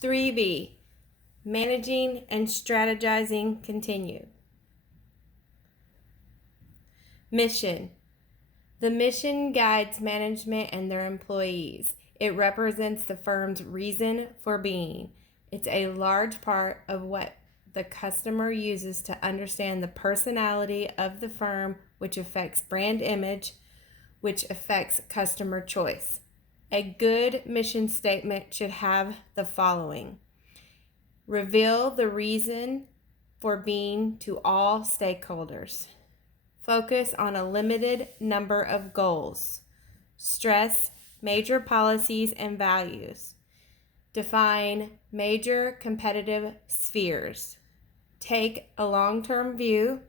3B, managing and strategizing continue. Mission. The mission guides management and their employees. It represents the firm's reason for being. It's a large part of what the customer uses to understand the personality of the firm, which affects brand image, which affects customer choice. A good mission statement should have the following: reveal the reason for being to all stakeholders. Focus on a limited number of goals. Stress major policies and values. Define major competitive spheres. Take a long-term view.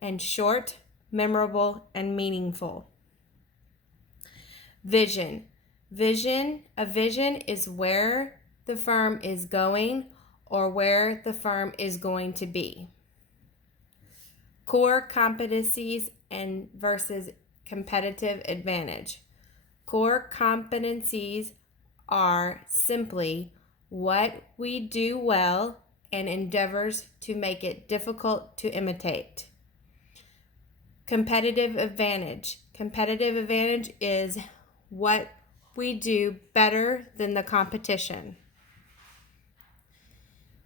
And short, memorable, and meaningful. Vision. A vision is where the firm is going or where the firm is going to be. Core competencies and versus competitive advantage. Core competencies are simply what we do well and endeavors to make it difficult to imitate. Competitive advantage. Competitive advantage is what we do better than the competition.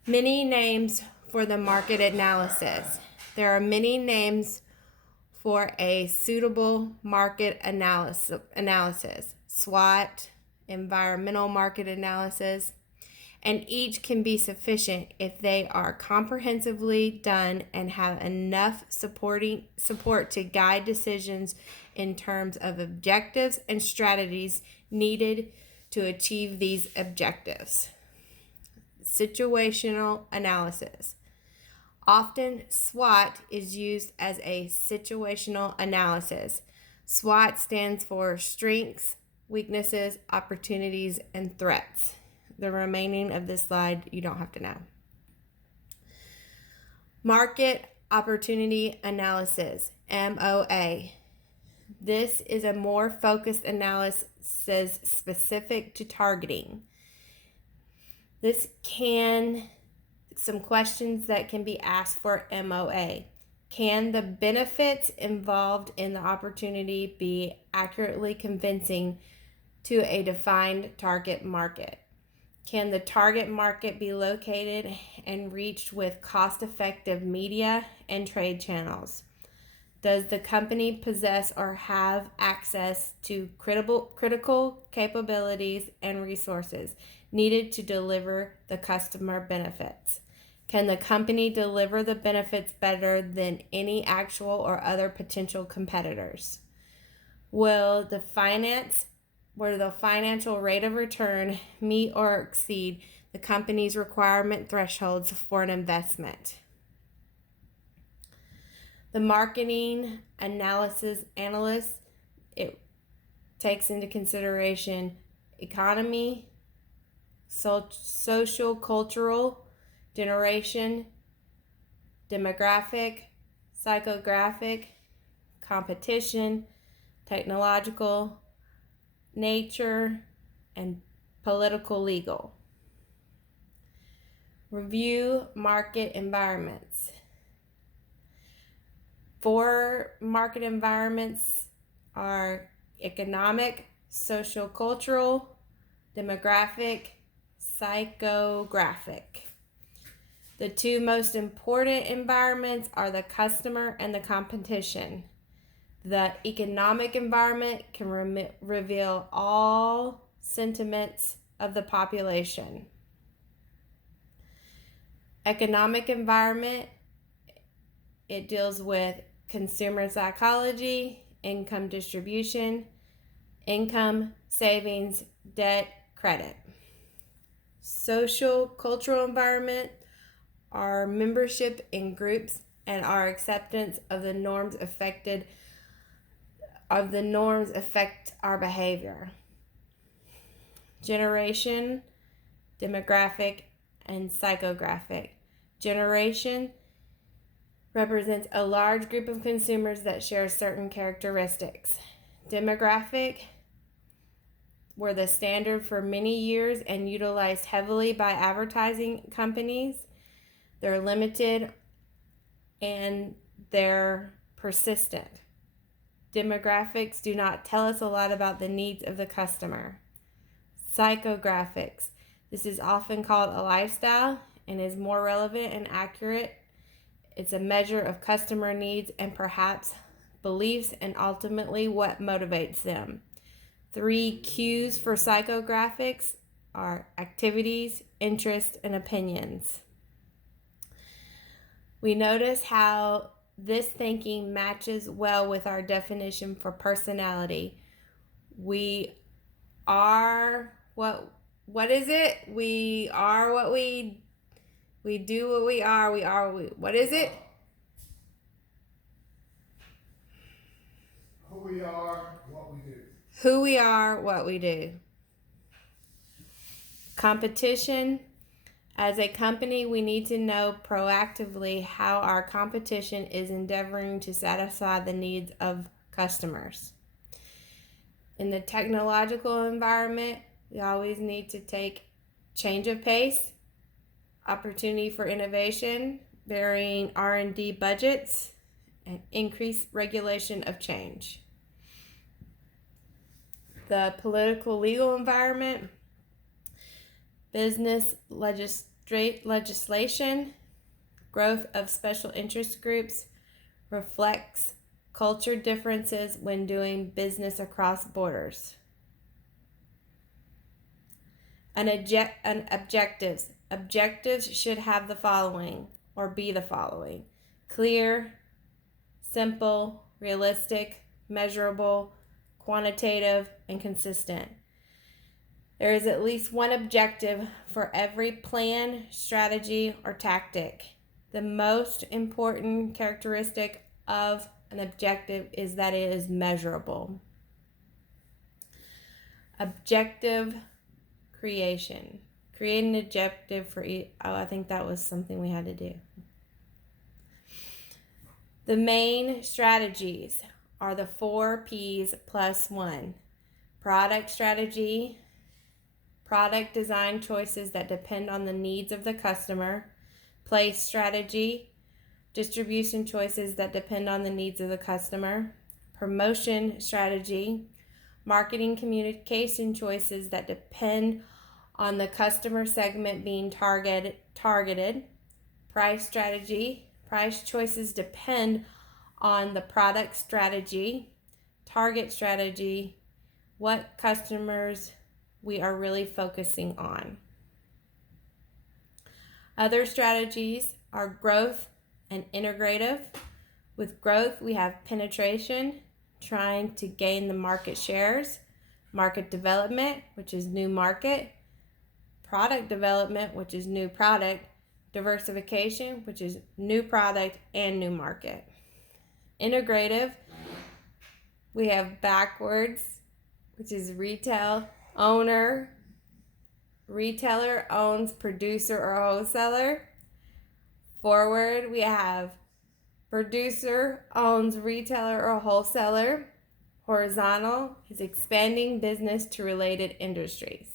Many names for the market analysis. There are many names for a suitable market analysis. SWOT, environmental market analysis, and each can be sufficient if they are comprehensively done and have enough support to guide decisions in terms of objectives and strategies needed to achieve these objectives. Situational analysis. Often, SWOT is used as a situational analysis. SWOT stands for strengths, weaknesses, opportunities, and threats. The remaining of this slide you don't have to know. Market Opportunity Analysis, MOA. This is a more focused analysis specific to targeting. Some questions that can be asked for MOA. Can the benefits involved in the opportunity be accurately convincing to a defined target market? Can the target market be located and reached with cost-effective media and trade channels? Does the company possess or have access to critical capabilities and resources needed to deliver the customer benefits? Can the company deliver the benefits better than any actual or other potential competitors? Will the financial rate of return meet or exceed the company's requirement thresholds for an investment? The marketing analyst, it takes into consideration economy, social, cultural, generation, demographic, psychographic, competition, technological, nature, and political legal. Review market environments. 4 market environments are economic, social, cultural, demographic, psychographic. The 2 most important environments are the customer and the competition. The economic environment can reveal all sentiments of the population. Economic environment, it deals with consumer psychology, income distribution, income, savings, debt, credit. Social, cultural environment, our membership in groups and our acceptance of the norms affect our behavior. Generation, demographic, and psychographic. Generation represents a large group of consumers that share certain characteristics. Demographic were the standard for many years and utilized heavily by advertising companies. They're limited and they're persistent. Demographics do not tell us a lot about the needs of the customer. Psychographics. This is often called a lifestyle and is more relevant and accurate. It's a measure of customer needs and perhaps beliefs and ultimately what motivates them. 3 cues for psychographics are activities, interests, and opinions. We notice how this thinking matches well with our definition for personality. We are what is it? We are what we do what we are what is it? Who we are, what we do. Who we are, what we do. Competition. As a company, we need to know proactively how our competition is endeavoring to satisfy the needs of customers. In the technological environment, we always need to take change of pace, opportunity for innovation, varying R&D budgets, and increased regulation of change. The political legal environment, business legislation, growth of special interest groups reflects culture differences when doing business across borders. Objectives. Objectives should have the following or be the following: clear, simple, realistic, measurable, quantitative, and consistent. There is at least one objective for every plan, strategy, or tactic. The most important characteristic of an objective is that it is measurable. Objective creation. Create an objective for I think that was something we had to do. The main strategies are the 4 P's plus 1. Product strategy, product design choices that depend on the needs of the customer. Place strategy, distribution choices that depend on the needs of the customer. Promotion strategy, marketing communication choices that depend on the customer segment being targeted. Price strategy, price choices depend on the product strategy. Target strategy, what customers we are really focusing on. Other strategies are growth and integrative. With growth, we have penetration, trying to gain the market shares, market development, which is new market, product development, which is new product, diversification, which is new product and new market. Integrative, we have backwards, which is retail owner, retailer owns producer or wholesaler. Forward, we have producer owns retailer or wholesaler. Horizontal is expanding business to related industries.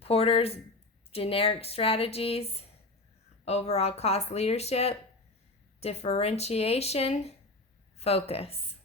Porter's generic strategies, overall cost leadership, differentiation, focus.